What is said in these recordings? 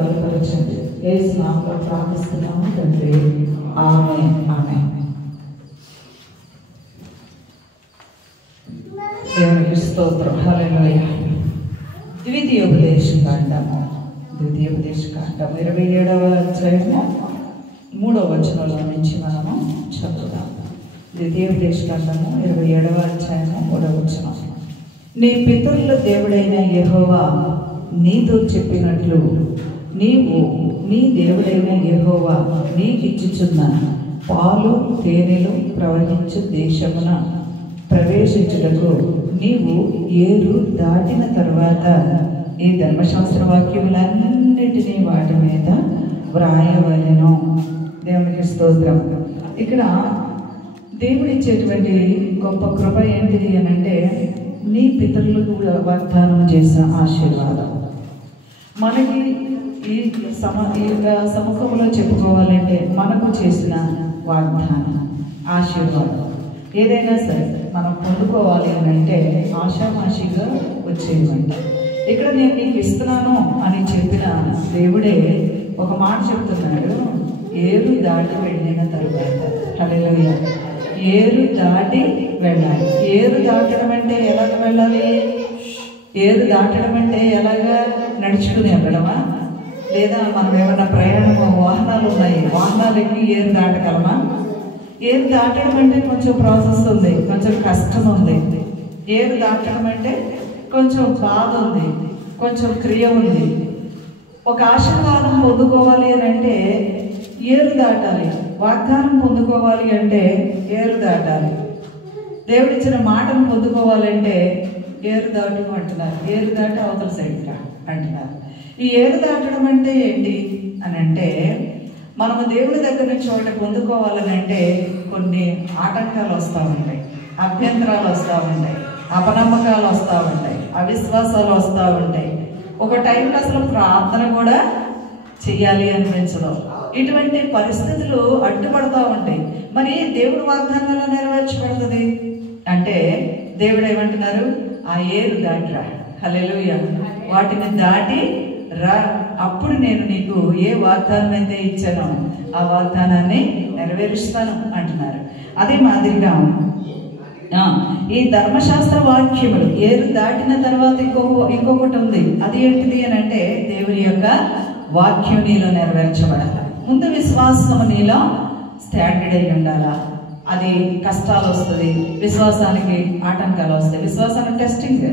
బలపరచండి. యేసు నామములో ప్రార్థిస్తున్నాము తండ్రి, ఆమేన్. ఆమేన్. దేవునికి స్తోత్రం. హల్లెలూయా. ద్వితీయోపదేశకాండము 27వ అధ్యాయము 3వ వచనంలో నుంచి మనము చదువుదాం. ద్వితీయోపదేశకాండము 27వ అధ్యాయము 3వ వచనం. నీ పితరుల దేవుడైన యెహోవా నీతో చెప్పినట్లు నీవు నీ దేవుడైన యెహోవా నీకిచ్చుచున్న పాలు తేనెలు ప్రవహించు దేశమున ప్రవేశించుటకు నీవు ఏరు దాటిన తర్వాత ఈ ధర్మశాస్త్ర వాక్యములన్నిటినీ వాటి మీద వ్రాయవలెను. దేవునికి స్తోత్రం. ఇక్కడ దేవుడిచ్చేటువంటి గొప్ప కృప ఏంటిది అని అంటే, నీ పితరులకు వాగ్దానం చేసిన ఆశీర్వాదం. మనకి ఈ సముఖంలో చెప్పుకోవాలంటే మనకు చేసిన వాగ్దానం, ఆశీర్వాదం ఏదైనా సరే మనం పొందుకోవాలి అని అంటే ఆషామాషిగా వచ్చేయమంట. ఇక్కడ నేను నీకు ఇస్తున్నాను అని చెప్పిన దేవుడే ఒక మాట చెప్తున్నాడు, ఏరు దాటి వెళ్ళిన తర్వాత. హల్లెలూయా. ఏరు దాటి వెళ్ళాలి. ఏరు దాటడం అంటే ఎలాగ వెళ్ళాలి? ఏరు దాటడం అంటే ఎలాగా? నడుచుకుని వెళ్ళడమా? లేదా మనం ఏమన్నా ప్రయాణము వాహనాలు ఉన్నాయి, వాహనాలకి ఏరు దాటగలమా? ఏరు దాటడం అంటే కొంచెం ప్రాసెస్ ఉంది, కొంచెం కష్టం ఉంది. ఏరు దాటడం అంటే కొంచెం బాధ ఉంది, కొంచెం క్రియ ఉంది. ఒక ఆశీర్వాదం పొందుకోవాలి అని అంటే ఏరు దాటాలి. వాగ్దానం పొందుకోవాలి అంటే ఏరు దాటాలి. దేవుడిచ్చిన మాటను పొందుకోవాలంటే ఏరు దాటు అంటున్నారు. ఏరు దాటి అవతల సైడ్ అంటున్నారు. ఈ ఏరు దాటడం అంటే ఏంటి అని అంటే, మనము దేవుడి దగ్గర నుంచి ఒకటి పొందుకోవాలని అంటే కొన్ని ఆటంకాలు వస్తూ ఉంటాయి, అభ్యంతరాలు వస్తూ ఉంటాయి, అపనమ్మకాలు వస్తూ ఉంటాయి, అవిశ్వాసాలు వస్తూ ఉంటాయి. ఒక టైంలో అసలు ప్రార్థన కూడా చెయ్యాలి అనిపించడం. ఇటువంటి పరిస్థితులు అడ్డుపడుతూ ఉంటాయి. మరి దేవుడు వాగ్దానం ఎలా నెరవేర్చబడుతుంది అంటే, దేవుడు ఏమంటున్నారు? ఆ ఏరు దాటిరా. హల్లెలూయా. వాటిని దాటి రా, అప్పుడు నేను నీకు ఏ వాగ్దానం అయితే ఇచ్చానో ఆ వాగ్దానాన్ని నెరవేరుస్తాను అంటున్నారు. అదే మాదిరిగా ఈ ధర్మశాస్త్ర వాక్యములు ఏరు దాటిన తర్వాత ఇంకొకటి ఉంది. అది ఏంటిది అని అంటే, దేవుని యొక్క వాక్యం నీలో నెరవేర్చబడాలి. ముందు విశ్వాసం నీలో స్టాండర్డ్ అయి ఉండాలా. అది కష్టాలు వస్తుంది, విశ్వాసానికి ఆటంకాలు వస్తాయి, విశ్వాసానికి టెస్టింగ్,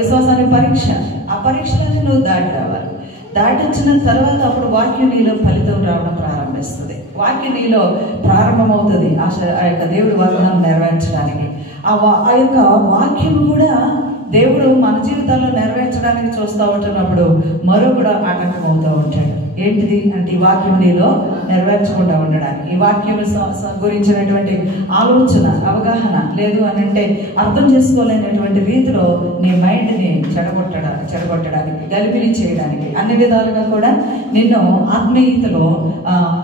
విశ్వాసానికి పరీక్ష. ఆ పరీక్షలని నువ్వు దాటి రావాలి. దాటి వచ్చిన తర్వాత అప్పుడు వాక్యం నీలో ఫలితం రావడం ప్రారంభిస్తుంది. వాక్యం నీలో ప్రారంభమవుతుంది ఆ యొక్క దేవుడి వాగ్దానం నెరవేర్చడానికి. ఆ యొక్క వాక్యం కూడా దేవుడు మన జీవితాల్లో నెరవేర్చడానికి చూస్తూ ఉంటున్నప్పుడు మరొకడు ఆటంకం అవుతూ ఉంటాడు. ఏంటిది అంటే, ఈ వాక్యం నీలో నెరవేర్చకుండా ఉండడానికి. ఈ వాక్యం గురించినటువంటి ఆలోచన, అవగాహన లేదు అని అంటే, అర్థం చేసుకోలేనటువంటి రీతిలో నీ మైండ్ని చెడగొట్టడానికి, గలిబిలి చేయడానికి, అన్ని విధాలుగా కూడా నిన్ను ఆత్మీయతలో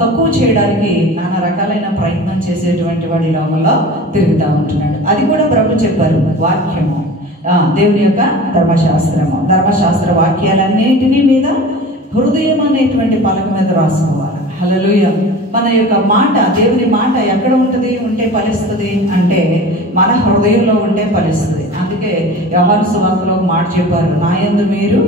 తక్కువ చేయడానికి నానా రకాలైన ప్రయత్నం చేసేటువంటి వాడి లోపల తిరుగుతూ ఉంటున్నాడు. అది కూడా ప్రభు చెప్పారు, వాక్యము, దేవుని యొక్క ధర్మశాస్త్ర వాక్యాలన్నిటినీ మీద హృదయం అనేటువంటి పలక మీద రాసుకోవాలి. హల్లెలూయా. మన యొక్క మాట, దేవుని మాట ఎక్కడ ఉంటే ఫలిస్తుంది అంటే మన హృదయంలో ఉంటే ఫలిస్తుంది. అందుకే యోహాను సువార్తలో ఒక మాట చెప్పారు, నా యందు మీరు,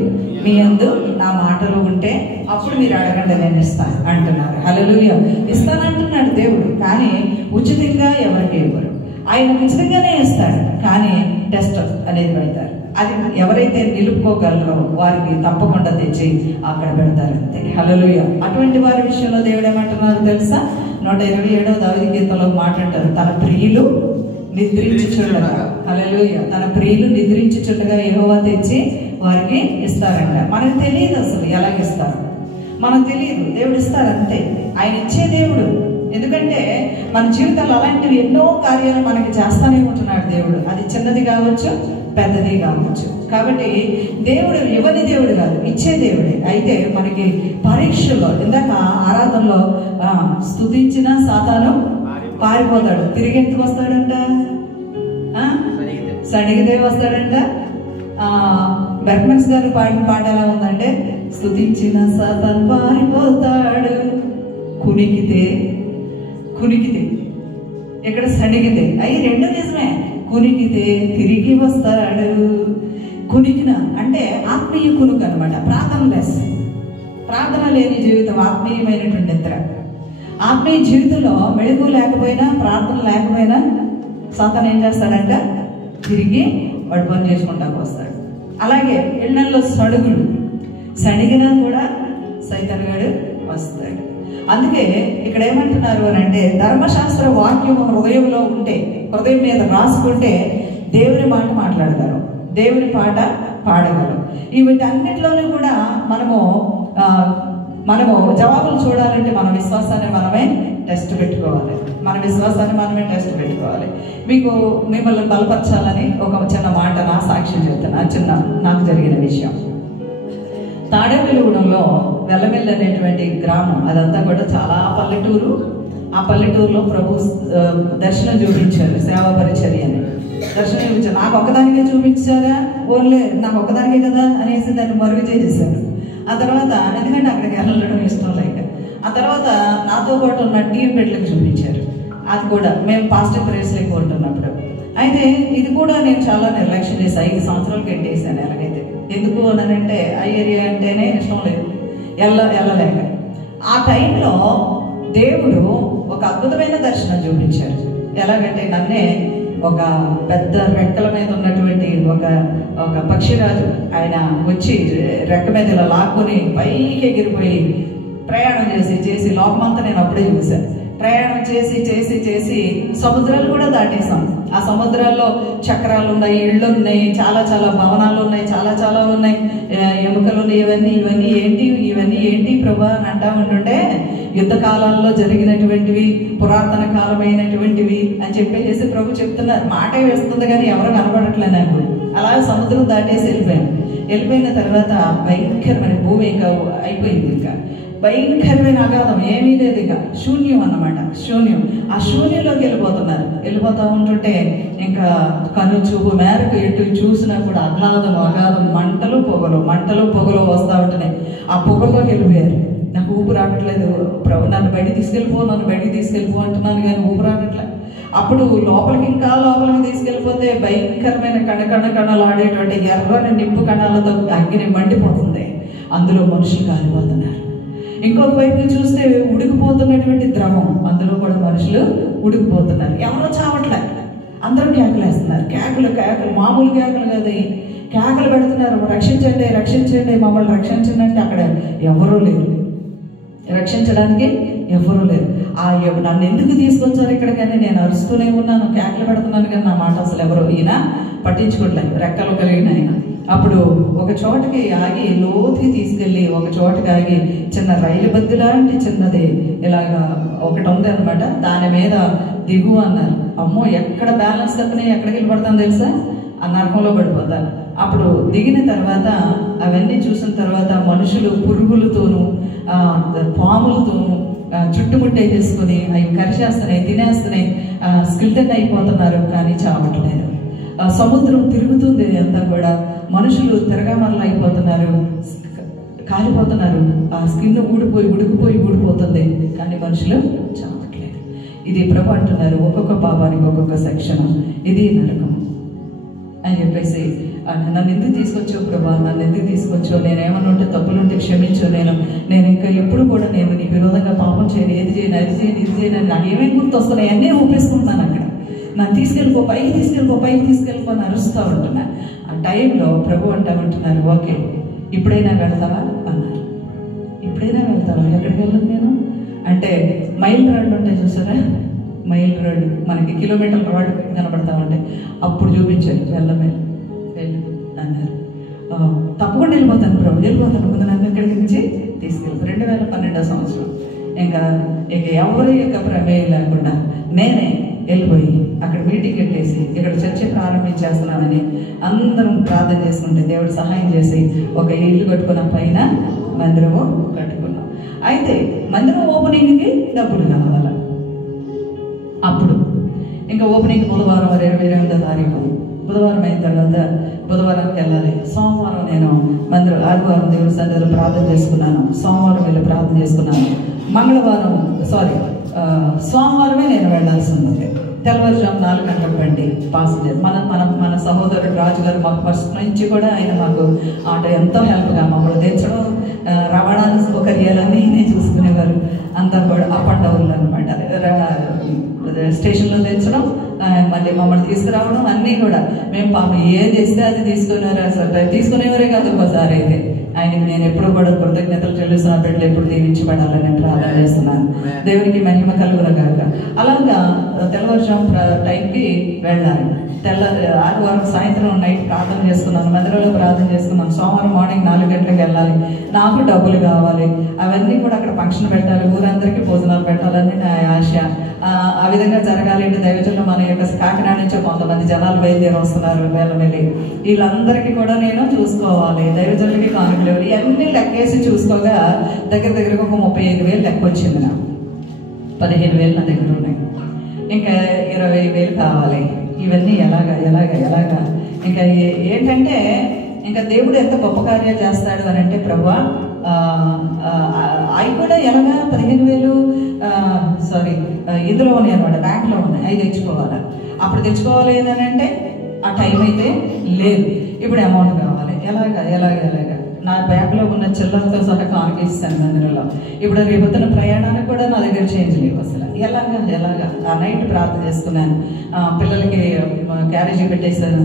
మీ యందు నా మాటలు ఉంటే అప్పుడు మీరు అడగండి నేను ఇస్తాను అంటున్నారు. హల్లెలూయా. ఇస్తానంటున్నాడు దేవుడు, కానీ ఉచితంగా ఎవరికి ఇవ్వరు. ఆయన ఉచితంగానే ఇస్తాడు, కానీ టెస్ట్ అనేది పెడతారు. అది ఎవరైతే నిలుపుకోగలరో వారికి తప్పకుండా తెచ్చి అక్కడ పెడతారు అంతే. హల్లెలూయా. అటువంటి వారి విషయంలో దేవుడు ఏమంటున్నారు తెలుసా? 127వ దావీదు గీతంలో మాట్లాడతారు, తన ప్రియులు నిద్రించుచుండగా. హల్లెలూయా. తన ప్రియులు నిద్రించుచుండగా యెహోవా తెచ్చి వారికి ఇస్తారంట. మనకు తెలియదు అసలు ఎలాగిస్తారు, మనకు తెలియదు. దేవుడు ఇస్తారు అంతే. ఆయన ఇచ్చే దేవుడు. ఎందుకంటే మన జీవితాలు అలాంటివి ఎన్నో కార్యాలు మనకి చేస్తానే ఉంటున్నాడు దేవుడు. అది చిన్నది కావచ్చు, పెద్దది కావచ్చు. కాబట్టి దేవుడు ఇవ్వని దేవుడు కాదు, ఇచ్చే దేవుడే. అయితే మనకి పరీక్షలో, ఇందాక ఆరాధనలో స్తుతించిన సాతాను పారిపోతాడు, తిరిగి ఎందుకు వస్తాడంట? సడిగితే వస్తాడంట. బెర్క్మన్స్ గారు పాడిన పాట ఎలా ఉందంటే, స్తుతించిన సాతాను పారిపోతాడు, కునికితే ఇక్కడ సణిగితే, అవి రెండు నిజమే. కునికితే తిరిగి వస్తాడు. కునికిన అంటే ఆత్మీయ కునుకు అనమాట. ప్రార్థన లేని జీవితం ఆత్మీయమైనటువంటి నిద్ర. ఆత్మీయ జీవితంలో మెళుగు లేకపోయినా, ప్రార్థన లేకపోయినా సాతాను ఏం చేస్తాడంట, తిరిగి వాడు పని చేసుకుంటాకు వస్తాడు. అలాగే ఇళ్లలో సణిగినా కూడా సైతాను గాడు వస్తాడు. అందుకే ఇక్కడ ఏమంటున్నారు అని అంటే, ధర్మశాస్త్ర వాక్యం హృదయంలో ఉంటే, హృదయం మీద రాసుకుంటే దేవుని మాట మాట్లాడగలరు, దేవుని పాట పాడగలరు. వీటన్నిటిలోనూ కూడా మనము జవాబులు చూడాలంటే మన విశ్వాసాన్ని మనమే టెస్ట్ పెట్టుకోవాలి. మిమ్మల్ని బలపరచాలని ఒక చిన్న మాట నా సాక్ష్యం చెప్తున్నా. నాకు జరిగిన విషయం. తాడేపల్లిగూడెంలో వెల్లమెల్లి అనేటువంటి గ్రామం, అదంతా కూడా చాలా పల్లెటూరు. ఆ పల్లెటూరులో ప్రభు దర్శనం చూపించారు, సేవా పరిచర్య అని దర్శనం చూపించారు. నాకు ఒక్కదానికే చూపించారా, ఓన్లీ నాకు ఒక్కదానికే కదా అనేసి దాన్ని మరుగు చేసేసారు. ఆ తర్వాత ఎందుకంటే అక్కడికి వెళ్ళడం ఇష్టం లేక, ఆ తర్వాత నాతో పాటు ఉన్న టీం బిడ్డలకు చూపించారు. అది కూడా మేము పాజిటివ్ ప్రేస్లో కోరుతున్నప్పుడు. అయితే ఇది కూడా నేను చాలా నిర్లక్ష్యం చేసి 5 సంవత్సరాలు కట్టేసాను. ఎలాగైతే ఎందుకు అనంటే, ఆ ఏరియా అంటేనే ఇష్టం లేదు, వెళ్ళలేక. ఆ టైంలో దేవుడు ఒక అద్భుతమైన దర్శనం చూపించారు. ఎలాగంటే, నన్నే ఒక పెద్ద రెక్కల మీద ఉన్నటువంటి ఒక పక్షిరాజు ఆయన వచ్చి రెక్క మీద ఇలా లాక్కుని పైకి ఎగిరిపోయి ప్రయాణం చేసి లోకమంతా నేను అప్పుడే చూశాను. ప్రయాణం చేసి సముద్రాలు కూడా దాటేసాం. ఆ సముద్రాల్లో చక్రాలు ఉన్నాయి, ఇళ్ళు ఉన్నాయి, చాలా భవనాలు ఉన్నాయి, చాలా ఉన్నాయి, ఎముకలు ఉన్నాయి. ఇవన్నీ ఏంటి ప్రభా అని అంటా ఉంటుంటే, యుద్ధ కాలాల్లో జరిగినటువంటివి, పురాతన కాలమైనటువంటివి అని చెప్పేసి ప్రభు చెప్తున్నారు. మాటే వేస్తుంది కానీ ఎవరు కనబడట్లే నాకు. అలా సముద్రం దాటేసి వెళ్ళిపోయిన తర్వాత భయంకరమైన భూమి ఇంకా అయిపోయింది. ఇంకా భయంకరమైన అగాధం, ఏమీ లేదు, ఇక శూన్యం అన్నమాట. ఆ శూన్యంలోకి వెళ్ళిపోతూ ఉంటుంటే ఇంకా కను చూపు మేరకు ఎటు చూసినా కూడా అగాధం, మంటలు పొగలు వస్తూ ఉంటున్నాయి. ఆ పొగల్లోకి వెళ్ళిపోయారు. నాకు ఊపు రావట్లేదు, నన్ను బయటికి తీసుకెళ్ళిపో అంటున్నాను కానీ ఊపు రావట్లేదు. అప్పుడు ఇంకా లోపలికి తీసుకెళ్ళిపోతే భయంకరమైన కణలాడేటువంటి ఎర్రని నిప్పు కణాలతో అగ్ని మండిపోతుంది. అందులో మనుషులు కాలిపోతున్నారు. ఇంకొక వైపు చూస్తే ఉడికిపోతున్నటువంటి ద్రవం, అందులో కూడా మనుషులు ఉడికిపోతున్నారు. ఎవరో చావట్లే, అందరూ కేకలేస్తున్నారు. కేకలు మామూలు కేకలు కాదు, కేకలు పెడుతున్నారు. రక్షించండి, మమ్మల్ని రక్షించండి అంటే అక్కడ ఎవరూ లేరు, రక్షించడానికి ఎవరూ లేరు. నన్ను ఎందుకు తీసుకొచ్చారు ఇక్కడికని నేను అరుస్తూనే ఉన్నాను, కేకలు పెడుతున్నాను కానీ నా మాట అసలు ఎవరు ఈయన పట్టించుకోవట్లేదు, రెక్కలు కలిగిన ఆయన. అప్పుడు ఒక చోటకి ఆగి, లోతుకి తీసుకెళ్ళి ఒక చోటకి ఆగి, చిన్న రైలు బద్ది లాంటి చిన్నది ఇలాగా ఒకటి ఉంది అనమాట. దాని మీద దిగు అన్నారు. అమ్మో, ఎక్కడ బ్యాలెన్స్ తప్పని ఎక్కడికి వెళ్ళిపడతాను తెలుసా, ఆ నరకంలో పడిపోతాను. అప్పుడు దిగిన తర్వాత అవన్నీ చూసిన తర్వాత మనుషులు పురుగులతోనూ పాములతోనూ చుట్టుముట్టేసుకుని అవి కరిచేస్తున్నాయి, తినేస్తున్నాయి, స్కిల్టన్ అయిపోతున్నారు కానీ చావట్లేదు. సముద్రం తిరుగుతుంది అంతా కూడా, మనుషులు తిరగమరలు అయిపోతున్నారు, కాలిపోతున్నారు. ఆ స్కిన్ ఊడిపోతుంది కానీ మనుషులు చావట్లేదు. ఇది ప్రభు అంటున్నారు, ఒక్కొక్క పాపానికి ఒక్కొక్క సెక్షన్, ఇది నరకం అని చెప్పేసి. నన్ను ఎందుకు తీసుకొచ్చావు ప్రభా, నన్ను ఎందుకు తీసుకొచ్చావు, నేనేమన్నా ఉంటే తప్పులుంటే క్షమించు, నేను ఇంకా ఎప్పుడు కూడా నేను నీ విరోధంగా పాపం చేయను, ఇది చేయను నాకు ఏమేమి గుర్తు వస్తున్నాయి అన్నీ ఊపేసుకుంటున్నాను. అక్కడ నన్ను పైకి తీసుకెళ్ళిపో అని అరుస్తూ ఉంటున్నా. ఆ టైంలో ప్రభు అంటున్నారు, ఓకే ఇప్పుడైనా వెళ్తావా అన్నారు. ఎక్కడికి వెళ్ళను నేను అంటే, మైల్ రోడ్లు ఉంటాయి చూసారా, మైల్ రోడ్ మనకి కిలోమీటర్ల రోడ్డు కనబడతా ఉంటాయి. అప్పుడు చూపించారు, వెళ్ళు అన్నారు. తప్పకుండా వెళ్ళిపోతాను ముందు నన్ను ఇక్కడికి నుంచి తీసుకెళ్ళి 2012 సంవత్సరం ఇంకా ఎవరి యొక్క ప్రమేయం లేకుండా నేనే వెళ్ళిపోయి అక్కడ మీటింగ్ పెట్టేసి ఇక్కడ చర్చ ప్రారంభించేస్తున్నానని అందరం ప్రార్థన చేసుకుంటే దేవుడు సహాయం చేసి ఒక ఇల్లు కట్టుకున్న పైన మందిరము కట్టుకున్నాం. అయితే మందిరం ఓపెనింగ్కి డబ్బులు కావాలి. అప్పుడు ఇంకా ఓపెనింగ్ బుధవారం 28వ తారీఖు బుధవారం అయిన తర్వాత బుధవారానికి వెళ్ళాలి. సోమవారం నేను ఆదివారం దేవుడి సన్నిధిలో ప్రార్థన చేసుకున్నాను. సోమవారం వెళ్ళి ప్రార్థన చేసుకున్నాను. సోమవారమే నేను వెళ్ళాల్సి ఉంది. తెల్లవారుజాము 4 గంటల బండి పాసింజర్. మన సహోదరుడు రాజు గారు మాకు ఫస్ట్ నుంచి కూడా ఆయన మాకు ఆటో ఎంతో హెల్ప్గా మమ్మల్ని తెచ్చడం, రవాణా సౌకర్యాలన్నీ నేను చూసుకునేవారు. అంతా కూడా అప్ అండ్ డౌన్లు అనమాట. స్టేషన్లో తెచ్చడం, మళ్ళీ మమ్మల్ని తీసుకురావడం అన్నీ కూడా మేము పాపం ఏది ఇస్తే అది తీసుకునేవారు. అసలు తీసుకునేవారే కాదు. ఒకసారి అయితే ఆయనకి నేను ఎప్పుడు కూడా కృతజ్ఞతలు చెల్లిస్తున్న బిడ్డలు ఎప్పుడు దీవించబడాలని ప్రార్థన చేస్తున్నాను. దేవునికి మహిమ కలుగునగాక. అలాగా తెల్లవారుజాము టైంకి వెళ్ళాలి. ఆదివారం సాయంత్రం నైట్ ప్రార్థన చేసుకున్నాను, మందిరంలో ప్రార్థన చేసుకున్నాను. సోమవారం మార్నింగ్ 4 గంటలకు వెళ్ళాలి. నాకు డబ్బులు కావాలి. అవన్నీ కూడా అక్కడ ఫంక్షన్ పెట్టాలి, ఊరందరికీ భోజనాలు పెట్టాలని నా ఆశ. ఆ విధంగా జరగాలి అంటే దైవజనులు మన యొక్క కాకినాడ నుంచి కొంతమంది జనాలు బయలుదేరి వస్తున్నారు. వెళ్ళి వీళ్ళందరికీ కూడా నేను చూసుకోవాలి. దైవజనులకి కానుకలు ఇవన్నీ లెక్కేసి చూసుకోగా దగ్గరకు ఒక 35,000 లెక్క వచ్చింది. నాకు 15,000 నా దగ్గర ఉన్నాయి. ఇంకా 20,000 కావాలి. ఇవన్నీ ఎలాగా ఇంకా ఏంటంటే ఇంకా దేవుడు ఎంత గొప్ప కార్యాలు చేస్తాడు అని అంటే, ప్రభువా అవి కూడా ఎలాగా 15,000 ఇందులో ఉన్నాయి అనమాట, బ్యాంక్లో ఉన్నాయి. అవి తెచ్చుకోవాలి. అప్పుడు తెచ్చుకోవాలి అని అంటే ఆ టైం అయితే లేదు. ఇప్పుడు అమౌంట్ కావాలి. ఎలాగా నా బ్యాంకులో ఉన్న చిల్లరతో సహా కానుక ఇస్తాను మందిరంలో. ఇప్పుడు రేపొద్దున ప్రయాణానికి కూడా నా దగ్గర చేంజ్ లేవు అసలు. ఎలాగా ఆ నైట్ ప్రార్థన చేసుకున్నాను. పిల్లలకి క్యారేజీ పెట్టేశాను.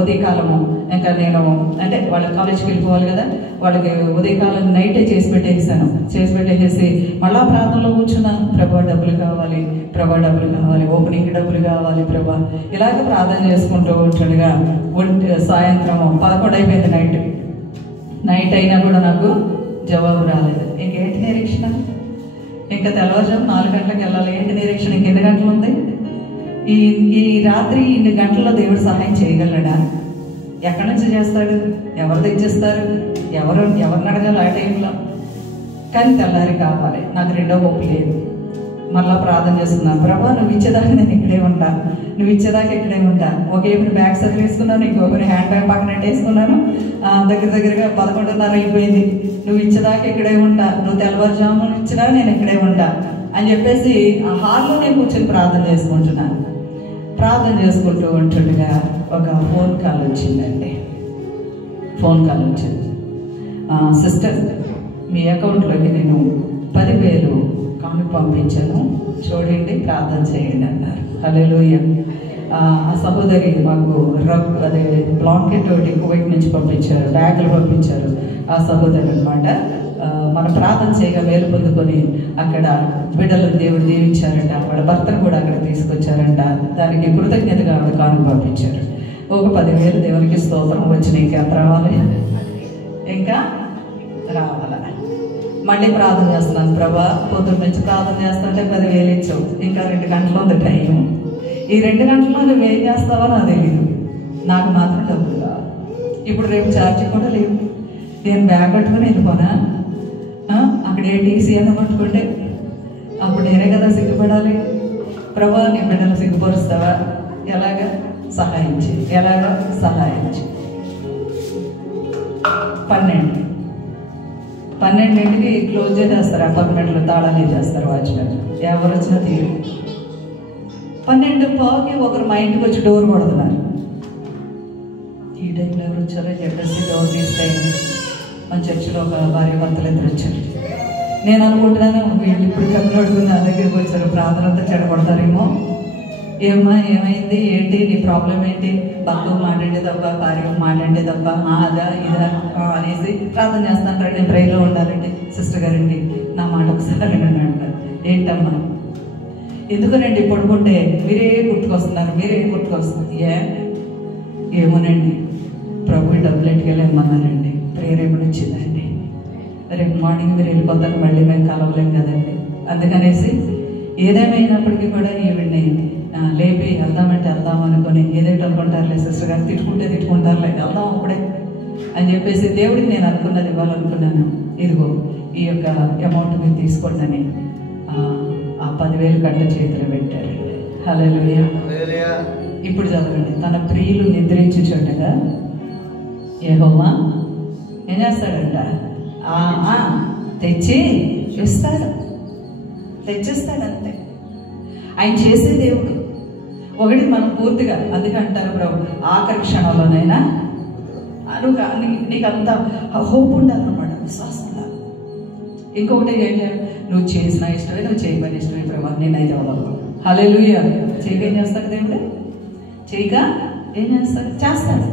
ఉదయకాలము ఇంకా నేను అంటే వాళ్ళకి కాలేజీకి వెళ్ళిపోవాలి కదా, వాళ్ళకి ఉదయకాలం నైటే చేసి పెట్టేసి మళ్ళా ప్రార్థనలో కూర్చున్నాను. ప్రభా డబ్బులు కావాలి, ఓపెనింగ్కి డబ్బులు కావాలి ప్రభా. ఇలాగ ప్రార్థన చేసుకుంటూ ఉంటుండగా సాయంత్రం 11 అయిపోయింది. నైట్ అయినా కూడా నాకు జవాబు రాలేదు. ఇంకేంటి నిరీక్షణ? ఇంకా తెల్లవారుజాము 4 గంటలకు వెళ్ళాలి. ఏంటి నిరీక్షణ? ఇంకెన్ని గంటలు ఉంది? ఈ రాత్రి ఇన్ని గంటల్లో దేవుడు సహాయం చేయగలడా? ఎక్కడి నుంచి చేస్తాడు? ఎవరు తెచ్చిస్తారు? ఎవరిని అడగాలి ఆ టైంలో? కానీ తెల్లారి కావాలి. నాకు రెండో ఒప్పు లేదు. మళ్ళా ప్రార్థన చేస్తున్నాను. ప్రభా నువ్వు ఇచ్చేదాకా నేను ఇక్కడే ఉంటా. ఒకేపుని బ్యాగ్ సరివేసుకున్నాను, ఇంకొకరి హ్యాండ్ బ్యాగ్ పక్కన వేసుకున్నాను. దగ్గరగా 11:30 అయిపోయింది. నువ్వు ఇచ్చేదాకా ఇక్కడే ఉంటా, నువ్వు తెల్లవారుజాము ఇచ్చినా నేను ఇక్కడే ఉంటా అని చెప్పేసి ఆ హాల్లో నేను కూర్చొని ప్రార్థన చేసుకుంటున్నాను. ప్రార్థన చేసుకుంటూ ఉంటుండగా ఒక ఫోన్ కాల్ వచ్చిందండి. సిస్టర్ మీ అకౌంట్లోకి నేను 10,000 కానుక పంపించాను, చూడండి ప్రార్థన చేయండి అన్నారు. హల్లెలూయా. ఆ సహోదరి మాకు బ్లాంకెట్ ఒకటి కువైట్ నుంచి పంపించారు, బ్యాగులు పంపించారు. ఆ సహోదరు అనమాట. మన ప్రార్థన చేయగా మేలు పొందుకొని అక్కడ బిడ్డలను దేవుడు దీవించారంట. వాళ్ళ భర్తను కూడా అక్కడ తీసుకొచ్చారంట. దానికి కృతజ్ఞతగా ఆవిడ కానుక పంపించారు. ఒక 10,000 దేవునికి స్తోత్రం వచ్చినాయి. ఇంకా రావాల. మళ్ళీ ప్రార్థన చేస్తున్నాను. ప్రభా పొద్దున్న నుంచి ప్రార్థన చేస్తుంటే 10,000 ఇచ్చావు, ఇంకా 2 గంటలు ఉంది టైం. ఈ 2 గంటల్లో నువ్వు ఏం చేస్తావో నాకు తెలియదు. నాకు మాత్రం డబ్బులు కావాలి. ఇప్పుడు రేపు ఛార్జీ కూడా లేవు. నేను బ్యాగ్ పట్టుకుని వెళ్ళిపోనా? అక్కడ టీసీ అన్న పట్టుకుంటే అప్పుడు నేనే కదా సిగ్గుపడాలి. ప్రభా నీ బిడ్డలు సిగ్గుపరుస్తావా? ఎలాగా సహాయించి 12కి క్లోజ్ చేసేస్తారు. అపార్ట్మెంట్లో తాళాలు చేస్తారు వాచ్మెన్. ఎవరు వచ్చినా తీరు. 12:15కి ఒకరు మా ఇంటికి వచ్చి డోర్ కొడుతున్నారు. ఈ టైంలో ఎవరు వచ్చారో చెప్పేసి డోర్ తీస్తే మన చర్చిలో ఒక భార్య భర్తలు ఇద్దరు వచ్చారు. నేను అనుకుంటున్నాను వీళ్ళు ఇప్పుడు కమ్ముడుకుని నా దగ్గరికి వచ్చారు, ప్రార్థన అంతా చెడగొడతారేమో. ఏమైంది, ఏంటి నీ ప్రాబ్లం ఏంటి? భక్తులు మాట్లాడే తప్ప, కార్యం మాట్లాడే తప్ప, అదా ఇదా అనేసి ప్రార్థన చేస్తాను. నేను ప్రేయర్లో ఉండాలండి. సిస్టర్ గారండి నా మాట ఒకసారి అంటారు. ఏంటమ్మా? ఎందుకనండి పడుకుంటే మీరే గుర్తుకొస్తున్నారు. ఏమోనండి ప్రభు డబ్బులు ఎట్టుకెళ్ళమన్నారండి. ప్రేయర్ ఎప్పుడు వచ్చిందండి. రేపు మార్నింగ్ మీరు వెళ్ళిపోతాను, మళ్ళీ మేము కలవలేం కదండి. అందుకనేసి ఏదేమైనప్పటికీ కూడా ఈవిడ్ని లేపి వెళ్దామంటే వెళ్దాం అనుకుని ఏదైతే అనుకుంటారులే సిస్టర్ గారు, తిట్టుకుంటారులే, వెళ్దాం అప్పుడే అని చెప్పేసి దేవుడికి నేను అనుకున్నది ఇవ్వాలనుకున్నాను. ఇదిగో ఈ యొక్క అమౌంట్ మీరు తీసుకోండి అని ఆ 10,000 కట్ట చేతిలో పెట్టారు. హల్లెలూయా. ఇప్పుడు చదవండి. తన ప్రియులు నిద్రించుచుండగా యెహోవా ఏం చేస్తాడంట? తెచ్చి ఇస్తాడు, తెచ్చిస్తాడు అంతే. ఆయన చేసే దేవుడు ఒకటి మనం పూర్తిగా, అందుకే అంటారు ప్రభు ఆఖరి క్షణంలోనైనా నీకు అంత హోప్ ఉండాలన్నమాట, విశ్వాసం ఉండాలి. ఇంకొకటి ఏంటి, నువ్వు చేసిన ఇష్టమే, నువ్వు చేయమని ఇష్టమే ప్రభు, నేనైతే అవ్వగలను. హల్లెలూయా. చేయక ఏం చేస్తాడు దేవుడు? చేయక ఏం చేస్తాడు? చేస్తాడు.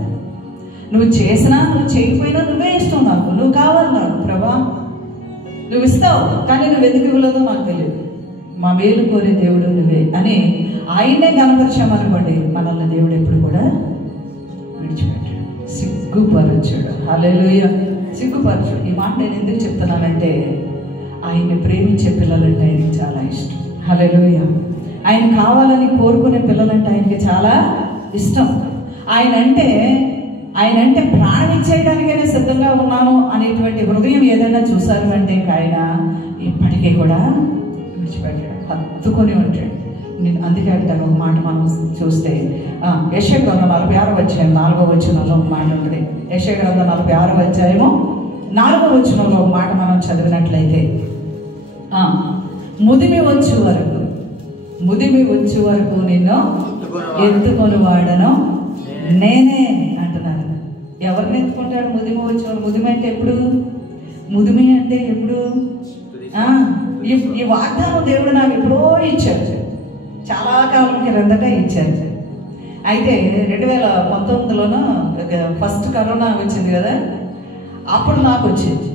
నువ్వు చేసినా నువ్వు చేయకపోయినా నువ్వే ఇష్టం, నాకు నువ్వు కావాలి, నాకు ప్రభా నువ్వు ఇస్తావు, కానీ నువ్వు ఎందుకు ఇవ్వలేదో నాకు తెలియదు, మా మేలు కోరే దేవుడు నువ్వే అని ఆయనే కనపరిచామనుకోండి, మనల్ని దేవుడు ఎప్పుడు కూడా విడిచిపెట్టాడు, సిగ్గుపరచుడు. హల్లెలూయా. సిగ్గుపరచుడు. ఈ మాట నేను ఎందుకు చెప్తున్నానంటే, ఆయన్ని ప్రేమించే పిల్లలంటే ఆయనకి చాలా ఇష్టం. హల్లెలూయా. ఆయన కావాలని కోరుకునే పిల్లలంటే ఆయనకి చాలా ఇష్టం. ఆయన అంటే ప్రాణం ఇచ్చేయడానికైనా సిద్ధంగా ఉన్నాను అనేటువంటి హృదయం ఏదైనా చూశారు అంటే ఇంకా ఆయన ఇప్పటికీ కూడా విడిచిపెట్టాడు, హత్తుకొని ఉంటాడు. నేను అందుకే అంటాను, ఒక మాట మనం చూస్తే యెషయా గ్రంథం 46వ అధ్యాయం 4వ వచనంలో ఒక మాట ఉంటుంది. యెషయా గ్రంథం 46వ అధ్యాయము 4వ వచనంలో ఒక మాట మనం చదివినట్లయితే, ముదిమి వచ్చు వరకు నిన్ను ఎత్తుకొని వాడను నేనే అంటున్నారు. ఎవరిని ఎత్తుకుంటాడు? ముదిమి వచ్చేవారు. ముదిమి అంటే ఎప్పుడు? ఈ వాగ్దానం దేవుడు నాకు ఎప్పుడో ఇచ్చాడు, చాలా కాలం క్రిందట ఇచ్చారు. అయితే 2019లోనూ ఫస్ట్ కరోనా వచ్చింది కదా, అప్పుడు నాకు వచ్చింది.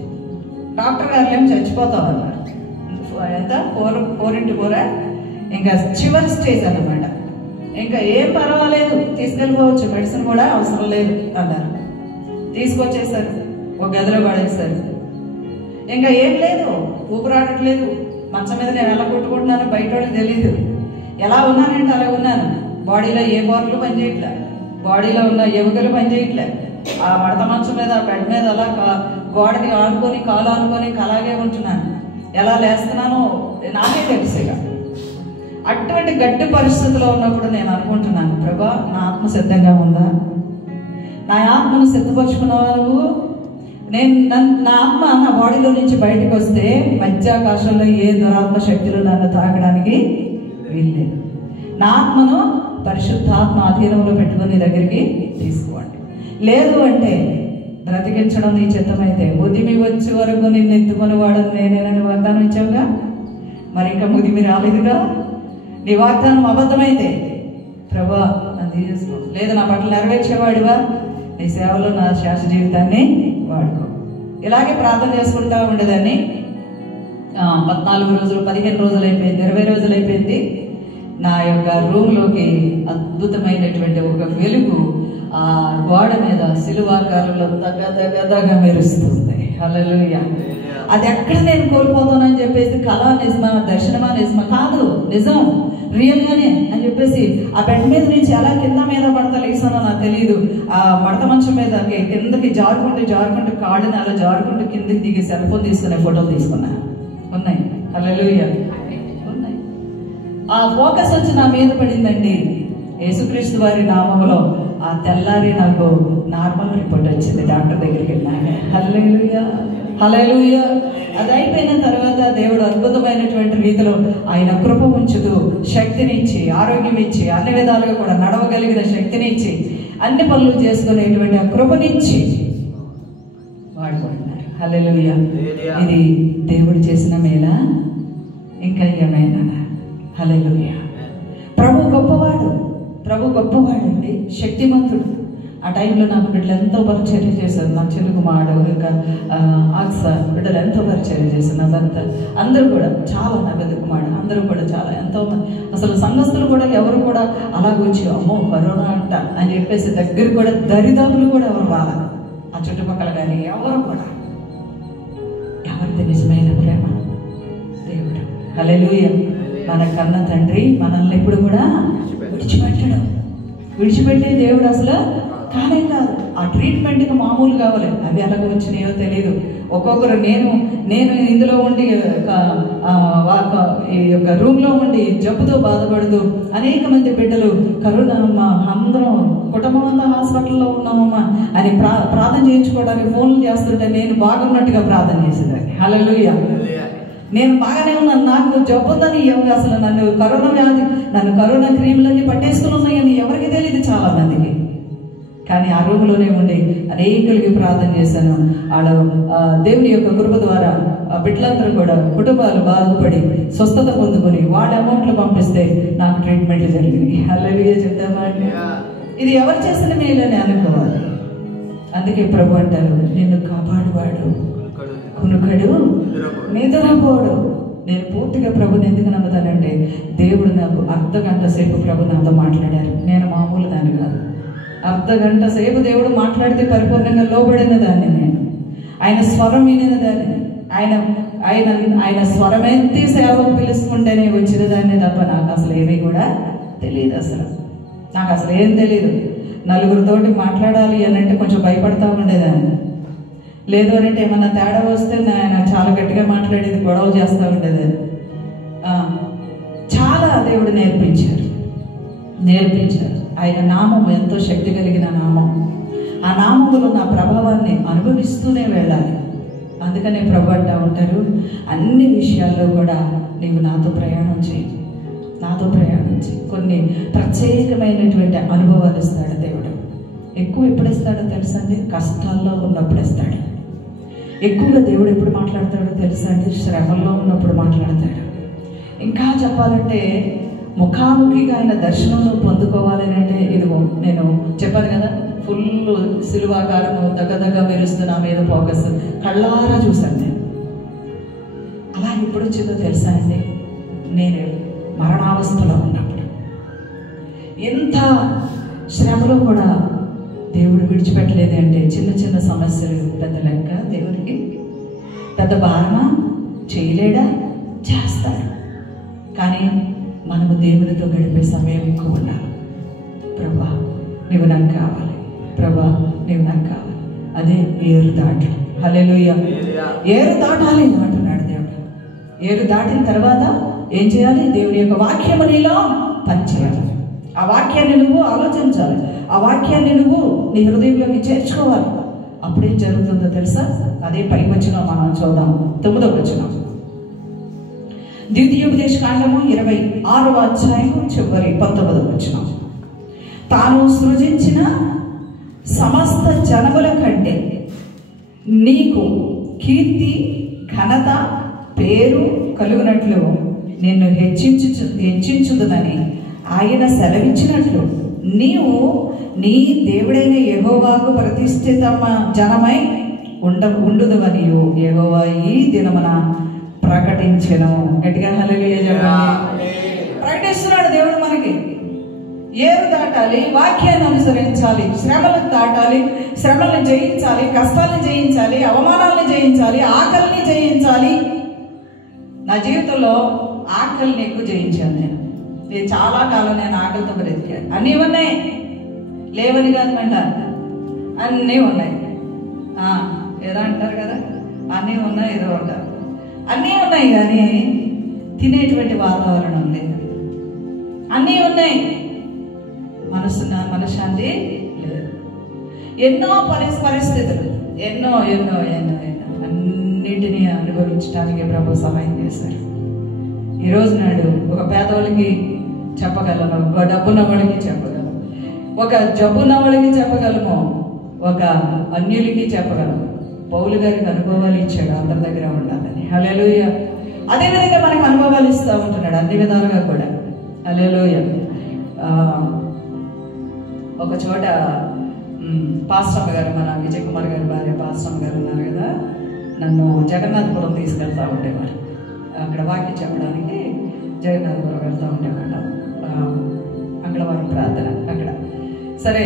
డాక్టర్ గారు ఏమో చచ్చిపోతాం అన్నారు. ఎంత 4 ఇంకా చివరి స్టేజ్ అన్నమాట. ఇంకా ఏం పర్వాలేదు, తీసుకెళ్ళిపోవచ్చు, మెడిసిన్ కూడా అవసరం లేదు అన్నారు. తీసుకొచ్చేసారు, ఒక గదిలో పడేస్తారు. ఇంకా ఏం లేదు, ఊపిరాడట్లేదు, మంచం మీద నేను ఎలా కొట్టుకుంటున్నాను బయట వాళ్ళకి తెలీదు. ఎలా ఉన్నానంటే అలా ఉన్నాను. బాడీలో ఏ బార్లు పనిచేయట్లే, బాడీలో ఉన్న ఎముకలు పనిచేయట్లే. ఆ మడత మంచం మీద, బెడ్ మీద అలా గోడకి ఆనుకొని, కాలు ఆనుకొని అలాగే ఉంటున్నాను. ఎలా లేస్తున్నానో నాకే తెలుసుగా. అటువంటి గట్టి పరిస్థితిలో ఉన్నప్పుడు నేను అనుకుంటున్నాను, ప్రభా నా ఆత్మ సిద్ధంగా ఉందా? నా ఆత్మను సిద్ధపరుచుకున్నావా నువ్వు? నా ఆత్మ నా బాడీలో నుంచి బయటకు వస్తే మధ్యాకాశంలో ఏ దురాత్మ శక్తులు నన్ను తాకడానికి వీల్లేదు. నా ఆత్మను పరిశుద్ధాత్మ ఆధీనంలో పెట్టుకుని దగ్గరికి తీసుకోండి. లేదు అంటే బ్రతికించడం నీ చిత్తమైతే, ముదిమి వచ్చే వరకు నిన్ను ఎత్తుకొని వాడని నేనేనని వాగ్దానం ఇచ్చావుగా, మరి ఇంకా ముదిమి రాలేదుగా. నీ వాగ్దానం అబద్ధమైతే ప్రభా నన్ను తీసుకో, లేదా నా పట్ల నెరవేర్చేవాడివా, నీ సేవలో నా శాశ్వత జీవితాన్ని వాడుకో. ఇలాగే ప్రార్థన చేసుకుంటా ఉండేదాన్ని. 14 రోజులు, 15 రోజులు అయిపోయింది, 20 రోజులు అయిపోయింది. నా యొక్క రూమ్లోకి అద్భుతమైనటువంటి ఒక వెలుగు ఆ గోడ మీద సిలువాకారంలో దగ్గరగా మెరుస్తుంది. హల్లెలూయా. అది ఎక్కడ నేను కోల్పోతానని చెప్పేసి కళ నిజమా, దర్శనమా నిజమా? కాదు, నిజం, రియల్గానే అని చెప్పేసి ఆ బెడ్ మీద నుంచి ఎలా కింద మీద పడతా లేసానో నాకు తెలియదు. ఆ మడత మంచం మీద కిందకి జారుకుంటూ కాళ్ళని అలా జారుకుంటూ కిందకి దిగి సెల్ ఫోన్ తీసుకునే ఫోటోలు తీసుకున్నా, ఉన్నాయి. హల్లెలూయా, ఉన్నాయి. ఆ ఫోకస్ వచ్చి నా మీద పడిందండి. యేసుక్రీస్తు వారి నామములో ఆ తెల్లారి నాకు నార్మల్ రిపోర్ట్ వచ్చింది, డాక్టర్ దగ్గరికి వెళ్ళాను. హల్లెలూయా, హల్లెలూయా. అది అయిపోయిన తర్వాత దేవుడు అద్భుతమైనటువంటి రీతిలో ఆయన కృప ఉంచుతూ శక్తినిచ్చి, ఆరోగ్యం ఇచ్చి, అన్ని విధాలుగా కూడా నడవగలిగిన శక్తినిచ్చి, అన్ని పనులు చేసుకునేటువంటి ఆ కృపనిచ్చి వాడుకుంటున్నారు. హల్లెలూయా. ఇది దేవుడు చేసిన మేలా, ఇంకా ఏమైనా? హల్లెలూయా. ప్రభు గొప్పవాడండి, శక్తిమంతుడు. ఆ టైంలో నాకు బిడ్డలు ఎంతో పరిచర్య చేశారు. నా చెలుగు మాడు, ఇంకా ఆక్స బిడ్డలు ఎంతో పరిచర్య చేశారు. అదంతా అందరూ కూడా చాలా, నా బతుకు మాడు అందరూ కూడా చాలా, ఎంతో అసలు సంఘస్థులు కూడా ఎవరు కూడా అలాగొచ్చి అమ్మో కరోనా అంట అని చెప్పేసి దగ్గర కూడా దరిదాపులు కూడా ఎవరు రాల. ఆ చుట్టుపక్కల కానీ ఎవరు కూడా. ఎవరిది నిజమైన ప్రేమ? దేవుడు. హల్లెలూయా. మన కన్న తండ్రి మనల్ని ఎప్పుడు కూడా విడిచిపెట్టే దేవుడు అసలు కానే కాదు. ఆ ట్రీట్మెంట్కి మామూలు కావాలి, అవి ఎలాగ వచ్చినాయో తెలియదు. ఒక్కొక్కరు నేను ఇందులో ఉండి ఈ యొక్క రూమ్లో ఉండి జబ్బుతో బాధపడుతూ అనేక మంది బిడ్డలు కరోనా అమ్మ అందరం కుటుంబం అంతా హాస్పిటల్లో ఉన్నామమ్మా అని ప్రార్థన చేయించుకోవడానికి ఫోన్లు చేస్తుంటే నేను బాగున్నట్టుగా ప్రార్థన చేసేదాన్ని. హల్లెలూయా. నేను బాగానే ఉన్నాను, నాకు జబ్బు ఉందని అసలు నన్ను కరోనా క్రీములన్నీ పట్టేసుకుని ఉన్నాయని ఎవరికి తెలియదు చాలా మందికి. కానీ ఆ రూమ్లోనే ఉండి అనేకులకి ప్రార్థన చేశాను. దేవుని యొక్క కృప ద్వారా ఆ బిడ్డలందరూ కూడా కుటుంబాలు బాగుపడి స్వస్థత పొందుకొని వాళ్ళ అమౌంట్లు పంపిస్తే నాకు ట్రీట్మెంట్ జరిగింది. హల్లెలూయా చెప్తామా? ఇది ఎవరు చేసిన మేలని అనుకోవాలి. అందుకే ప్రభు అంటారు, నిన్ను కాపాడువాడు కునుకడు నిద్రపోడు. నేను పూర్తిగా ప్రభుని ఎందుకు నమ్ముతానంటే దేవుడు నాకు అర్ధగంట సేపు ప్రభు నాతో మాట్లాడారు. నేను మామూలు దాన్ని కాదు. అర్ధగంట సేపు దేవుడు మాట్లాడితే పరిపూర్ణంగా లోబడిన దాన్ని, నేను ఆయన స్వరం వినిన దాన్ని, ఆయన స్వరమెత్తి సేవకు పిలుచుకుంటేనే వచ్చిన దాన్ని తప్ప నాకు అసలు ఏమీ కూడా తెలియదు. నాకు అసలు ఏం తెలియదు. నలుగురితోటి మాట్లాడాలి అని అంటే కొంచెం భయపడతా ఉండేదాన్ని. లేదు అని అంటే ఏమన్నా తేడా వస్తే ఆయన చాలా గట్టిగా మాట్లాడేది, గొడవ చేస్తూ ఉండేదాన్ని. చాలా దేవుడు నేర్పించారు. ఆయన నామం ఎంతో శక్తి కలిగిన నామం. ఆ నామములో నా ప్రభావాన్ని అనుభవిస్తూనే వెళ్ళాలి. అందుకనే ప్రభు అంటూ ఉంటారు, అన్ని విషయాల్లో కూడా నీవు నాతో ప్రయాణం చేయి. కొన్ని ప్రత్యేకమైనటువంటి అనుభవాలు ఇస్తాడు దేవుడు. ఎక్కువ ఎప్పుడు ఇస్తాడో తెలుసా అండి? కష్టాల్లో ఉన్నప్పుడు ఇస్తాడు. ఎక్కువగా దేవుడు ఎప్పుడు మాట్లాడతాడో తెలుసా అండి? శ్రమల్లో ఉన్నప్పుడు మాట్లాడతాడు. ఇంకా చెప్పాలంటే ముఖాముఖిగా ఆయన దర్శనంలో పొందుకోవాలని అంటే ఇదిగో నేను చెప్పాను కదా, ఫుల్ సిలువాకారము దగ్గర మెరుస్తున్న మీద ఫోకస్ కళ్ళారా చూశాను నేను. అలా ఎప్పుడు వచ్చిందో తెలుసా అండి? నేను మరణావస్థలో ఉన్నప్పుడు, ఎంత శ్రమలో కూడా దేవుడు విడిచిపెట్టలేదు. అంటే చిన్న చిన్న సమస్యలు పెద్ద లెక్క దేవుడికి పెద్ద భారమా? చేయలేడా? చేస్తాడు. కానీ మనము దేవునితో గడిపే సమయం ఎక్కువ ఉండాలి. ప్రభా నీవు నాకు కావాలి, ప్రభా నీవు నాకు కావాలి. అదే ఏరు దాటం. హల్లెలూయా. ఏరు దాటాలి అంటున్నాడు దేవుడు. ఏరు దాటిన తర్వాత ఏం చేయాలి? దేవుని యొక్క వాక్యము నీలో పనిచేయాలి. ఆ వాక్యాన్ని నువ్వు ఆలోచించాలి. ఆ వాక్యాన్ని నువ్వు నీ హృదయంలోకి చేర్చుకోవాలి. అప్పుడేం జరుగుతుందో తెలుసా? అదే పై వచనం మనం చూద్దాం. 9వ వచనం, ద్వితీయోపదేశ కాండము 26వ అధ్యాయము చివరి 19వ వచనం. తాను సృజించిన సమస్త జనముల కంటే నీకు కీర్తి, ఘనత, పేరు కలుగునట్లు నిన్ను హెచ్చించుదని ఆయన సెలవిచ్చినట్లు నీవు నీ దేవుడైన యెహోవాకు ప్రతిష్ఠిత జనమై ఉండుదవనియు యెహోవా ఈ దినమున ప్రకటించెను. గట్టిగా హల్లెలూయా చెప్పండి. ప్రకటిస్తున్నాడు దేవుడు మనకి. ఏరు దాటాలి, వాక్యాన్ని అనుసరించాలి, శ్రమలను దాటాలి, శ్రమలను జయించాలి, కష్టాలను జయించాలి, అవమానాలను జయించాలి, ఆకలిని జయించాలి. నా జీవితంలో ఆకలిని ఎక్కువ జయించాను నేను చాలా కాలం. నేను ఆకలితో బ్రతికాను. అన్నీ ఉన్నాయి, లేవని కాదమంట, అన్నీ ఉన్నాయి. ఏదో అంటారు కదా, అన్నీ ఉన్నాయి ఏదో అంటారు. అన్నీ ఉన్నాయి కానీ తినేటువంటి వాతావరణం లేదు. అన్నీ ఉన్నాయి, మనశ్శాంతి లేదు. ఎన్నో పరిస్థితులు, ఎన్నో అన్నిటినీ అనుభవించడానికి ప్రభు సహాయం చేశారు. ఈరోజు నాడు ఒక పేదవాళ్ళకి చెప్పగలను, ఒక డబ్బున్నవాడికి చెప్పగలను, ఒక జబ్బున్నవాడికి చెప్పగలము, ఒక అన్యులకి చెప్పగలము. పౌలు గారికి అనుభవాలు ఇచ్చాడు, అందరి దగ్గర ఉండాలని. హల్లెలూయా. అదేవిధంగా మనకు అనుభవాలు ఇస్తూ ఉంటున్నాడు అన్ని విధాలుగా కూడా. హల్లెలూయా. ఒక చోట పాస్టమ్మ గారు, మన విజయ్ కుమార్ గారి భార్య పాస్టమ్మ గారు ఉన్నారు కదా, నన్ను జగన్నాథపురం తీసుకెళ్తా ఉండేవారు. అక్కడ వాక్యం చెప్పడానికి జగన్నాథపురం వెళ్తూ ఉండేవాళ్ళం. అంగళవారం ప్రార్థన అక్కడ. సరే,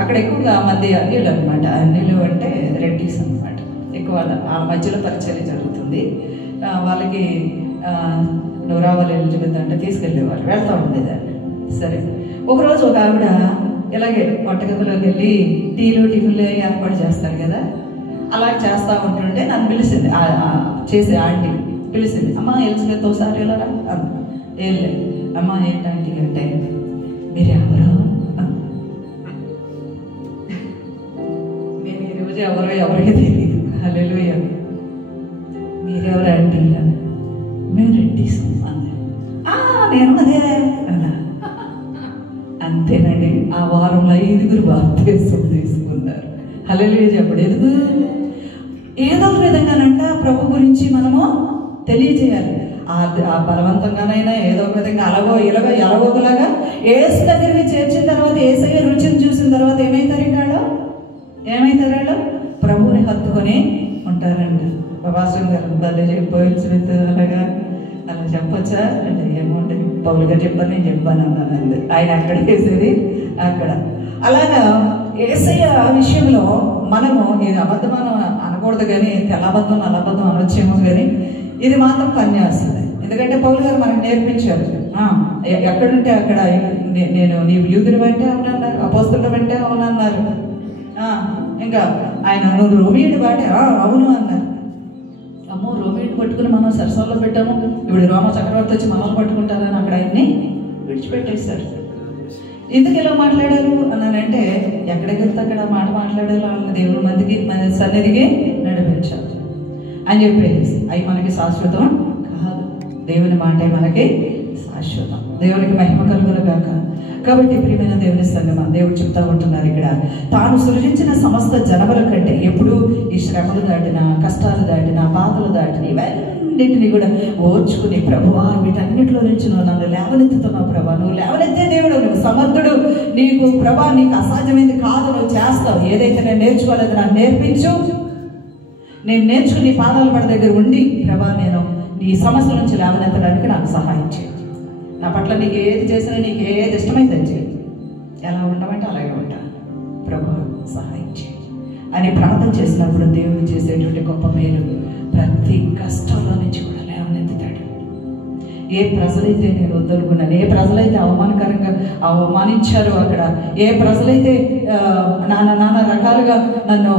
అక్కడ ఎక్కువగా మంది అన్యులు అనమాట. అన్యులు అంటే రెడ్డిస్ అనమాట. ఎక్కువ వాళ్ళ మధ్యలో పరిచర్య జరుగుతుంది. వాళ్ళకి నువ్వు రావాలి ఎలిజబెత్ అంటే తీసుకెళ్ళేవారు, వెళ్తూ ఉండేదాన్ని. సరే, ఒకరోజు ఒక ఆవిడ ఇలాగే వంటగదిలోకి వెళ్ళి టీలు టిఫిన్లు ఏర్పాటు చేస్తారు కదా, అలా చేస్తూ ఉంటుంటే నన్ను పిలిచింది. చేసే ఆంటీ పిలిచింది, అమ్మ ఎలిజబెత్ ఒకసారి వెళ్ళరా అన్న. వెళ్ళే అమ్మ ఏంటంటే అంటే మీరెవరు, నేను ఈరోజు ఎవరో ఎవరికి తెలియదు. హల్లెలూయా. మీరెవరు ఆంటీ అని. మేము రెడ్డిస్ అంది. నేను అదే అన్నా. అంతేనండి, ఆ వారంలో 5 బాప్తిసం తీసుకున్నారు. హల్లెలూయా చెప్పండి. ఎందుకు? ఏదో ఒక విధంగానంట ప్రభు గురించి మనము తెలియజేయాలి. ఆ బలవంతంగానైనా ఏదో ఒక విధంగా అలాగో ఇలాగో ఎలాగోలాగా ఏసు దగ్గరికి చేర్చిన తర్వాత, ఏసయ్య రుచిని చూసిన తర్వాత ఏమవుతారు? ఏమవుతారు వాళ్ళు? ప్రభువుని హత్తుకొని ఉంటారండి. ప్రభాసం గారు బల్లే చెప్పి అలాగా అలా చెప్పొచ్చా అంటే ఏమోండి పౌలు గారు చెప్పాను, నేను చెప్పాను అన్నానండి. ఆయన అక్కడ వేసేది అక్కడ. అలాగా యేసయ్య విషయంలో మనము ఇది అబద్ధమనం అనకూడదు, కానీ తెల్లబద్ధం నల్లబద్ధం అనొచ్చేమో, కానీ ఇది మాత్రం పనిచేస్తుంది. ఎందుకంటే పౌలు గారు మనకు నేర్పించారు. ఎక్కడుంటే అక్కడ నేను నీవు యూదుని వెంటే అవునన్నారు, అపోస్తలుల వెంటే అవునన్నారు. ఇంకా ఆయన నువ్వు రోమియుడి వాటే అవును అన్నారు. అమ్మో రోమియుడిని పట్టుకుని మనం సరసాల్లో పెట్టాము, ఇప్పుడు రోమ చక్రవర్తి వచ్చి మనల్ని పట్టుకుంటారని అక్కడ ఆయన్ని విడిచిపెట్టేశారు. ఎందుకు ఇలా మాట్లాడారు అన్నానంటే, ఎక్కడికి వెళ్తే అక్కడ మాట మాట్లాడారు, వాళ్ళని దేవుడి మన సన్నిధికి నడిపించారు అని చెప్పేసి. అవి మనకి శాశ్వతం కాదు, దేవుని మాటే మనకి శాశ్వతం. దేవునికి మహిమ కలుగును గాక. కాబట్టి ప్రియమైన దేవుని సంగమా, దేవుడు చెప్తా ఉంటున్నారు ఇక్కడ, తాను సృజించిన సమస్త జనముల కంటే ఎప్పుడు ఈ శ్రమలు దాటినా, కష్టాలు దాటినా, బాధలు దాటినా, ఇవన్నింటినీ కూడా ఓర్చుకుని, ప్రభువా వీటన్నిటిలో నుంచి నువ్వు నన్ను లేవనెత్తుతున్నావు ప్రభా, నువ్వు లేవనెత్తే దేవుడు, నువ్వు సమర్థుడు, నీకు ప్రభా నీకు అసాధ్యమైంది కాదు, నువ్వు చేస్తావు. ఏదైతే నేను నేర్చుకోలేదు నాకు నేర్పించు, నేను నేర్చుకుని పాదాల పడ దగ్గర ఉండి ప్రభా నేను నీ సమస్య నుంచి లేవనెత్తడానికి నాకు సహాయం చేయి. నా పట్ల నీకు ఏది చేసినా, నీకు ఏది ఇష్టమైతే చేయి, ఎలా ఉండమంటే అలాగే ఉంటా, ప్రభు సహాయం చేయి అని ప్రార్థన చేసినప్పుడు దేవుడు చేసేటువంటి గొప్ప మేలు ప్రతి కష్టంలో నుంచి కూడా లేవనెత్తుతాడు. ఏ ప్రజలైతే నేను వద్దనుకున్నాను, ఏ ప్రజలైతే అవమానకరంగా అవమానించారో అక్కడ, ఏ ప్రజలైతే నానా రకాలుగా నన్ను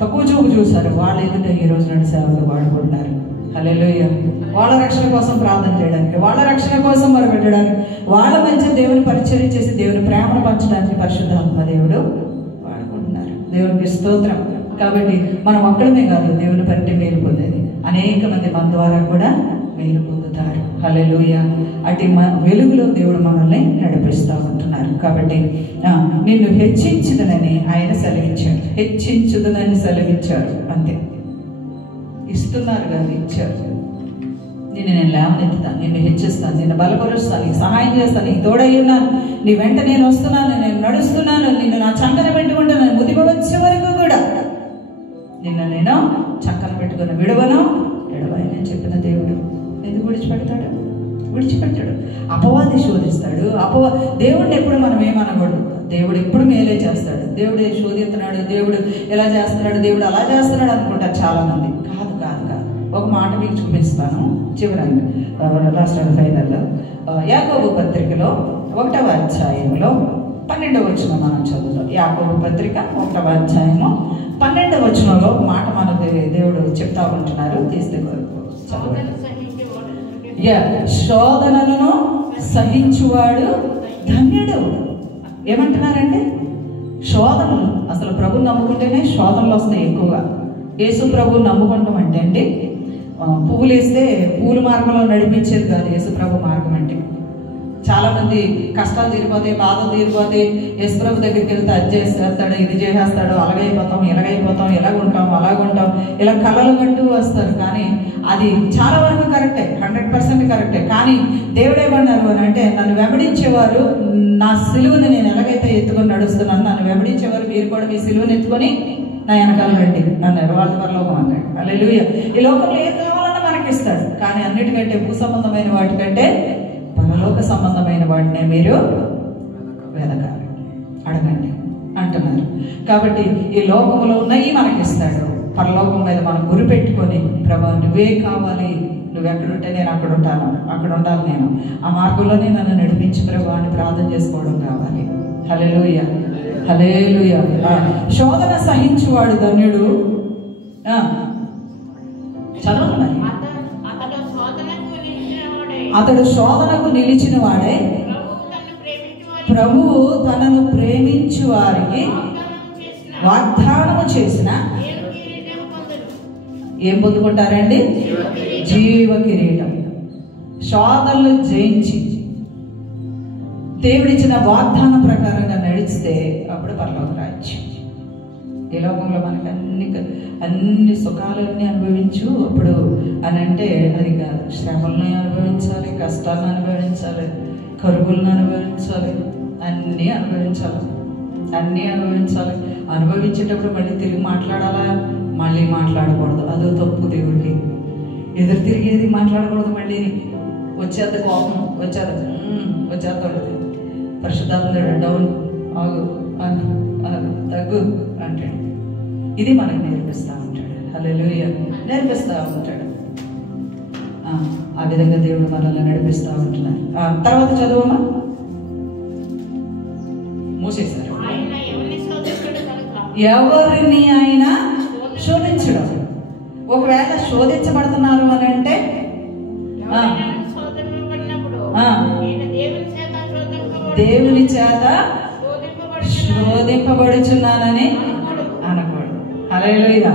తక్కువ చూపు చూశారు, వాళ్ళ ఎదుట ఈ రోజు నన్ను సేవలు వాడుకుంటున్నారు. హల్లెలూయా. వాళ్ళ రక్షణ కోసం ప్రార్థన చేయడానికి, వాళ్ళ రక్షణ కోసం మొరపెట్టడానికి, వాళ్ళ మధ్య దేవుని పరిచర్య చేసి దేవుని ప్రేమను పంచడానికి పరిశుద్ధాత్మ దేవుడు వాడుకుంటున్నారు. దేవునికి స్తోత్రం. కాబట్టి మనం ఒక్కడమే కాదు దేవుని పరిటి మేలు పొందేది, అనేక మంది మన ద్వారా కూడా మేలు పొందుతారు. హల్లెలూయా. అటు వెలుగులో దేవుడు మనల్ని నడిపిస్తూ ఉంటున్నారు. కాబట్టి నిన్ను హెచ్చించుదనని ఆయన సెలవిచ్చాడు, హెచ్చించుదనని సెలవిచ్చాడు. అంతే, ఇస్తున్నారు కానీ ఇచ్చారు. నేను లేవనెత్తుతాను, నిన్ను హెచ్చిస్తాను, నిన్ను బలపరుస్తాను, నీకు సహాయం చేస్తాను, నీకు తోడై ఉన్నాను, నీ వెంట నేను వస్తున్నాను, నేను నడుస్తున్నాను, నిన్ను నా చంకన పెట్టుకుంటాను, ముదిమ వచ్చే వరకు కూడా నిన్ను నేను చక్కన పెట్టుకుని విడవను ఎడవని చెప్పిన దేవుడు ఎందుకు విడిచిపెడతాడు? విడిచిపెట్టాడు. అపవాది శోధిస్తాడు. దేవుడిని ఎప్పుడు మనం ఏమనకూడదు. దేవుడు ఎప్పుడు మేలే చేస్తాడు. దేవుడు శోధిస్తున్నాడు, దేవుడు ఎలా చేస్తున్నాడు, దేవుడు అలా చేస్తున్నాడు అనుకుంటారు చాలా మంది. కాదు కాదు కాదు. ఒక మాట మీకు చూపిస్తాను చివరంగా, లాస్ట్ ఫైనల్లో యాకోబు పత్రికలో 1వ అధ్యాయంలో 12వ వచనం మనం చదువుతాం. యాకోబు పత్రిక 1వ అధ్యాయము 12వ వచనంలో మాట మనకు దేవుడు చెప్తా ఉంటున్నారు. చదవండి. శోధనలను సహించువాడు ధన్యుడు. ఏమంటున్నారంటే శోధనలు, అసలు ప్రభుని నమ్ముకుంటేనే శోధనలు వస్తాయి ఎక్కువగా. యేసు ప్రభుని నమ్ముకుంటాం అంటే అండి, పువ్వులు వేస్తే పూల మార్గంలో నడిపించేది కాదు యేసు ప్రభు మార్గం అంటే. చాలా మంది కష్టాలు తీరిపోతాయి, బాధలు తీరిపోతాయి, యేసు ప్రభు దగ్గరికి వెళ్తే అది చేసేస్తాడు, ఇది చేసేస్తాడు, అలాగైపోతాం, ఇలాగైపోతాం, ఎలాగుంటాం, అలాగుంటాం, ఇలా కళలు కంటూ వస్తారు. కానీ అది చాలా వరకు కరెక్టే, 100% కరెక్టే. కానీ దేవుడు ఏమన్నారు అని అంటే, నన్ను వెంబడించేవారు నా సిలువని నేను ఎలాగైతే ఎత్తుకొని నడుస్తున్నాను, నన్ను వెంబడించేవారు మీరు కూడా మీ సిలువని ఎత్తుకొని నా వెనకాల రండి అన్నారు. వాళ్ళ పరలోకం అన్నాడు. హల్లెలూయా. ఈ లోకంలో ఏం కావాలన్నా మనకి ఇస్తాడు. కానీ అన్నిటికంటే భూ సంబంధమైన వాటికంటే పరలోక సంబంధమైన వాటినే మీరు వెదకాలి, అడగండి అంటున్నారు. కాబట్టి ఈ లోకంలో ఉన్నవి మనకిస్తాడు. పరలోకం మీద మనం గురి పెట్టుకొని, ప్రభా నువ్వే కావాలి, నువ్వు ఎక్కడుంటే నేను అక్కడ ఉంటాను, అక్కడ ఉండాలి, నేను ఆ మార్గంలోనే నన్ను నడిపించి ప్రభా అని ప్రార్థన చేసుకోవడం కావాలి. హల్లెలూయా, హల్లెలూయా. శోధన సహించువాడు ధన్యుడు. చదవండి మరి. అతడు శోధనకు నిలిచిన వాడే ప్రభువు తనను ప్రేమించు వారికి వాగ్దానము చేసిన ఏం పొందుకుంటారండి? జీవ కిరీటం. శోధనలు జయించి దేవుడిచ్చిన వాగ్దానం ప్రకారంగా నడిస్తే అప్పుడు పరలోక రాజ్యం. ఈ లోకంలో మనకు అన్ని సుఖాలన్నీ అనుభవించు అప్పుడు అని అంటే అది కాదు. శ్రమలను అనుభవించాలి, కష్టాలను అనుభవించాలి, కరువులను అనుభవించాలి, అన్నీ అనుభవించాలి. అనుభవించేటప్పుడు మళ్ళీ తిరిగి మాట్లాడాలా? మళ్ళీ మాట్లాడకూడదు. అదో తప్పు. దేవుడికి ఎదురు తిరిగేది మాట్లాడకూడదు. మళ్ళీ వచ్చేది కోపం, వచ్చేది పరిశుద్ధాత్మ డౌన్ ఆగు తగ్గు అంటాడు. ఇది మనకు నేర్పిస్తూ ఉంటాడు. హల్లెలూయా, నేర్పిస్తూ ఉంటాడు. ఆ విధంగా దేవుడు మనల్ని నడిపిస్తూ ఉంటున్నారు. తర్వాత చదువమ్మా. మూసేశారు. ఎవరిని ఆయన శోధించడం. ఒకవేళ శోధించబడుతున్నారు అని అంటే దేవుని చేత శోధింపబడుచున్నానని అనకూడదు. హల్లెలూయా.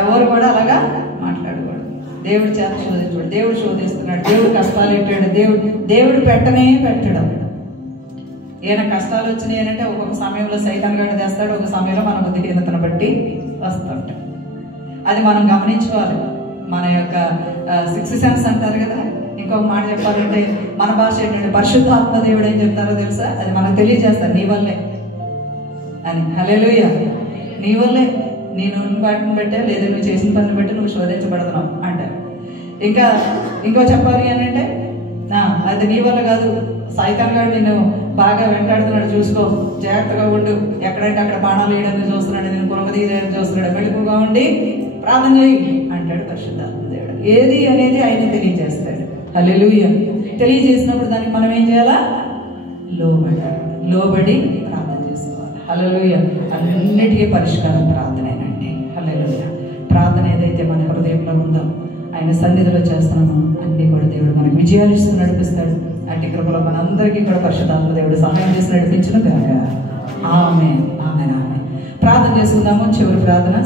ఎవరు కూడా అలాగా మాట్లాడకూడదు. దేవుడి చేత శోధించబడు. దేవుడు శోధిస్తున్నాడు, దేవుడు కష్టాలు పెట్టాడు, దేవుడు పెట్టడం. ఏమైనా కష్టాలు వచ్చినాయి అంటే ఒక్కొక్క సమయంలో సైతాన్ గాడు తెస్తాడు, ఒక సమయంలో మన బుద్ధిహీనతను బట్టి వస్తుంటాం. అది మనం గమనించుకోవాలి. మన యొక్క 6 సెన్స్ అంటారు కదా. ఇంకొక మాట చెప్పాలంటే మన భాష ఏంటంటే పరిశుద్ధాత్మ దేవుడు ఏం చెప్తారో తెలుసా? అది మనకు తెలియజేస్తారు, నీ వల్లే అని. హల్లెలూయా. నీ వల్లే, నేను వాటిని బట్టే లేదా నువ్వు చేసిన పనిని బట్టి నువ్వు శోధించబడుతున్నావు అంటారు. ఇంకో చెప్పాలి అని అంటే అది నీ వల్ల కాదు, సైతాన్ గాడు నిన్ను బాగా వెంటాడుతున్నాడు, చూసుకో, జాగ్రత్తగా ఉండు, ఎక్కడంటే అక్కడ బాణాలు వేయడానికి చూస్తున్నాడు, నేను కొనగదీయడానికి చూస్తున్నాడు, మెళుకుగా ఉండి ప్రార్థన చేయి అంటాడు పరిశుద్ధాత్మ దేవుడు. ఏది అనేది ఆయన తెలియజేస్తాడు. హల్లెలూయా. తెలియజేసినప్పుడు దానికి మనం ఏం చేయాలా? లోబడి ప్రార్థన చేసుకోవాలి. హల్లెలూయా. అన్నిటికీ పరిష్కారం ప్రార్థనేనండి. హల్లెలూయా. ప్రార్థన ఏదైతే మన హృదయంలో ఉందో ఆయన సన్నిధిలో చేస్తున్నామో అన్ని కూడా దేవుడు మనకు విజయాలు ఇస్తూ నడిపిస్తాడు. అట్టి కృపలో మనందరికీ కూడా పరిశుద్ధాత్మ దేవుడు సహాయం చేసి నడిపించును గాక. ఆమేన్. ప్రార్థన చేసుకుందాము. చివరి ప్రార్థన.